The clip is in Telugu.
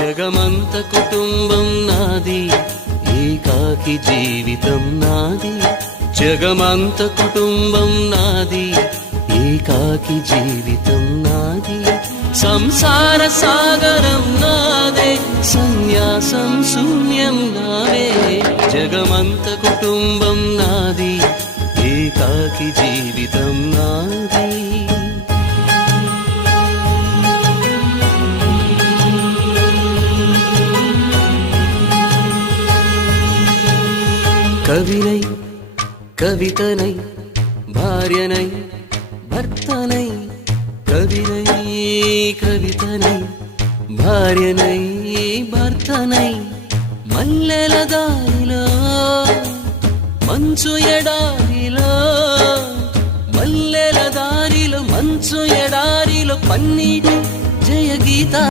జగమంత కుటుంబం నాది, ఏకాకి జీవితం నాది. జగమంత కుటుంబం నాది, ఏకాకి జీవితం నాది. సంసార సాగరం నాదే, సన్యాసం శూన్యం నావే. జగమంత కుటుంబం నాది, ఏకాకి జీవితం నాది. కవినై కవితనై భార్యనై భర్తనై, కవినై కవితనై భార్యనై భర్తనై, మల్లెల దారిలో మంచు ఎడారిలో, మల్లెల దారిలో మంచు ఎడారిలో పన్నీటి జయ గీత.